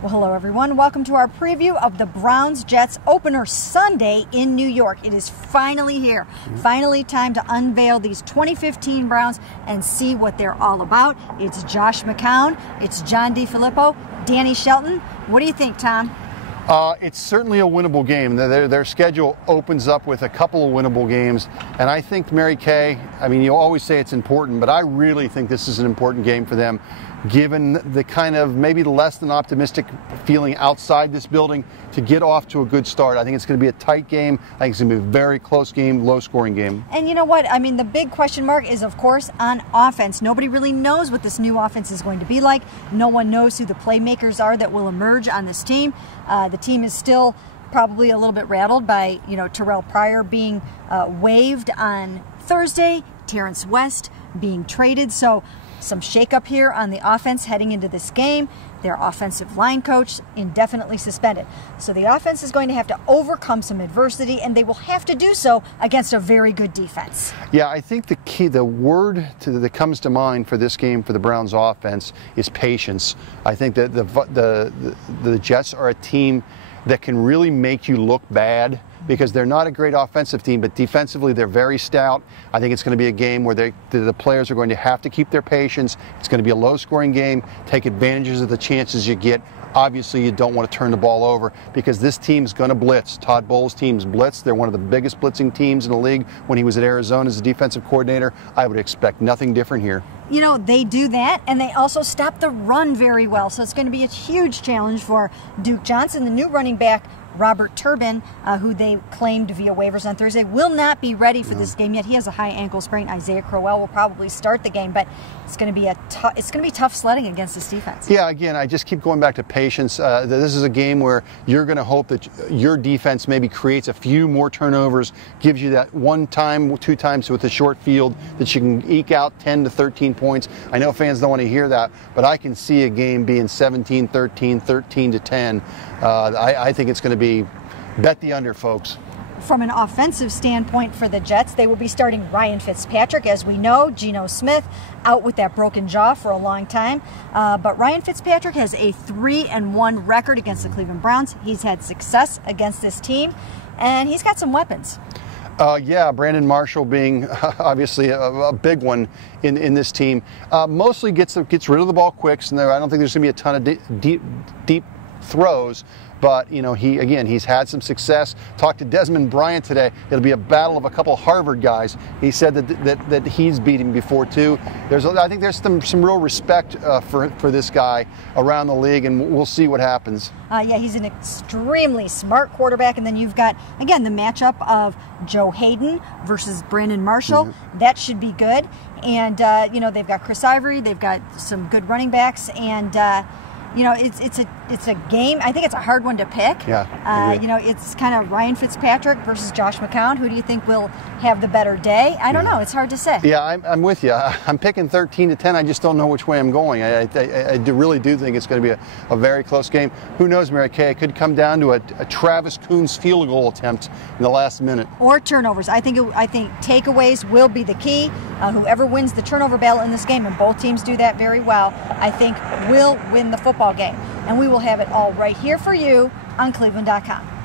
Well, hello everyone. Welcome to our preview of the Browns-Jets opener Sunday in New York. It is finally here. Finally time to unveil these 2015 Browns and see what they're all about. It's Josh McCown, it's John DeFilippo, Danny Shelton. What do you think, Tom? It's certainly a winnable game. Their schedule opens up with a couple of winnable games, and I think Mary-Kay, I mean, you always say it's important, but I really think this is an important game for them, given the kind of maybe less than optimistic feeling outside this building to get off to a good start. I think it's going to be a tight game. I think it's going to be a very close game, low-scoring game. And you know what? I mean, the big question mark is, of course, on offense. Nobody really knows what this new offense is going to be like. No one knows who the playmakers are that will emerge on this team. The team is still probably a little bit rattled by, Terrell Pryor being waived on Thursday, Terrence West being traded. So some shakeup here on the offense heading into this game. Their offensive line coach indefinitely suspended. So the offense is going to have to overcome some adversity, and they will have to do so against a very good defense. Yeah, I think the word that comes to mind for this game for the Browns offense is patience. I think that the Jets are a team that can really make you look bad, because they're not a great offensive team, but defensively they're very stout. I think it's going to be a game where the players are going to have to keep their patience. It's going to be a low-scoring game. Take advantages of the chances you get. Obviously, you don't want to turn the ball over, because this team's going to blitz. Todd Bowles' team's blitz. They're one of the biggest blitzing teams in the league. When he was at Arizona as a defensive coordinator, I would expect nothing different here. They do that, and they also stop the run very well. So it's going to be a huge challenge for Duke Johnson, the new running back. Robert Turbin, who they claimed via waivers on Thursday, will not be ready for this game yet. He has a high ankle sprain. Isaiah Crowell will probably start the game, but it's going to be tough sledding against this defense. Yeah, again, I just keep going back to patience. This is a game where you're going to hope that your defense maybe creates a few more turnovers, gives you that one time, two times with the short field that you can eke out 10 to 13 points. I know fans don't want to hear that, but I can see a game being 17-13, 13-10. I think it's going to be bet the under, folks. From an offensive standpoint for the Jets, they will be starting Ryan Fitzpatrick. As we know, Geno Smith out with that broken jaw for a long time. But Ryan Fitzpatrick has a 3-1 record against the Cleveland Browns. He's had success against this team, and he's got some weapons. Yeah, Brandon Marshall being obviously a big one in this team. Mostly gets rid of the ball quick, and I don't think there's going to be a ton of deep throws. But, he's had some success. Talked to Desmond Bryant today. It'll be a battle of a couple Harvard guys. He said that he's beat him before, too. I think there's some real respect for this guy around the league, and we'll see what happens. Yeah, he's an extremely smart quarterback. And then you've got, again, the matchup of Joe Hayden versus Brandon Marshall. Mm-hmm. That should be good. And, they've got Chris Ivory. They've got some good running backs. And, it's a game. I think it's a hard one to pick. Yeah. It's kind of Ryan Fitzpatrick versus Josh McCown. Who do you think will have the better day? I don't know. It's hard to say. Yeah, I'm with you. I'm picking 13-10. I just don't know which way I'm going. I really do think it's going to be a very close game. Who knows, Mary-Kay? It could come down to a Travis Coons field goal attempt in the last minute. Or turnovers. I think takeaways will be the key. Whoever wins the turnover battle in this game, and both teams do that very well, I think will win the football game. And we will have it all right here for you on cleveland.com.